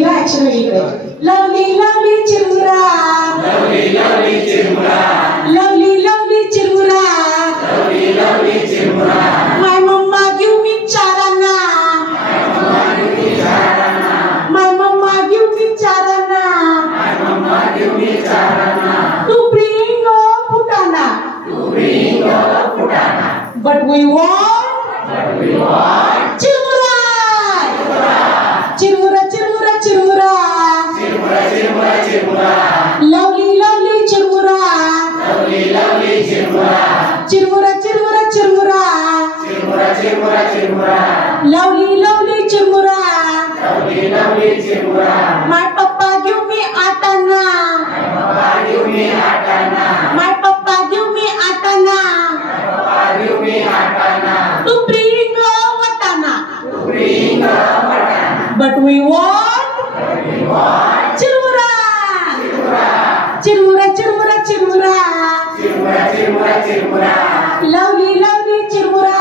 wait. Lovely, lovely chirmura. Lovely, lovely chirmura. Lovely, lovely chirmura. Lovely, lovely chirmura. My mama give me charana. My mama give me charana. My mama give me charana. My mama give me charana. To bring a putana. To bring a putana. But we want My papa give me atana. My papa give me atana. My papa atana. My papa atana. To bring a watana. To bring. But we want. But we Lovely, lovely Chirmura.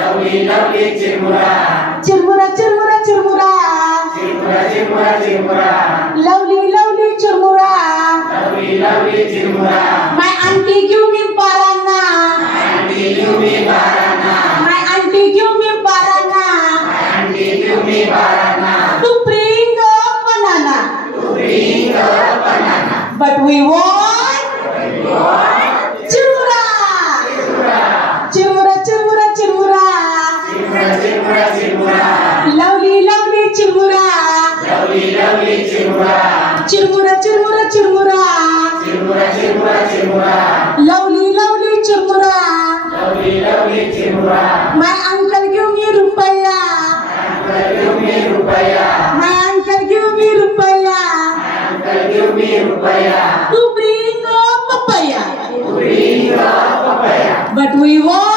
Lovely, lovely Chirmura. cimura cimura lovely lovely cimura lovely lovely cimura my auntie give me parana. My auntie give me parana. My auntie give me parana. Auntie give me parana. To bring the banana. To bring a banana. But we want we want Cimura, cimura, cimura, cimura, cimura, Dawi Dawi Cirmura Cirmura Cirmura. Cirmura Cirmura Cirmura. Cirmura Lovely Lovely Cirmura. Lovely Lovely Cirmura. My uncle give me rupaya. My uncle give me rupaya. My uncle give me rupaya. My uncle give me rupaya. To bring up papaya. To bring up papaya. But we want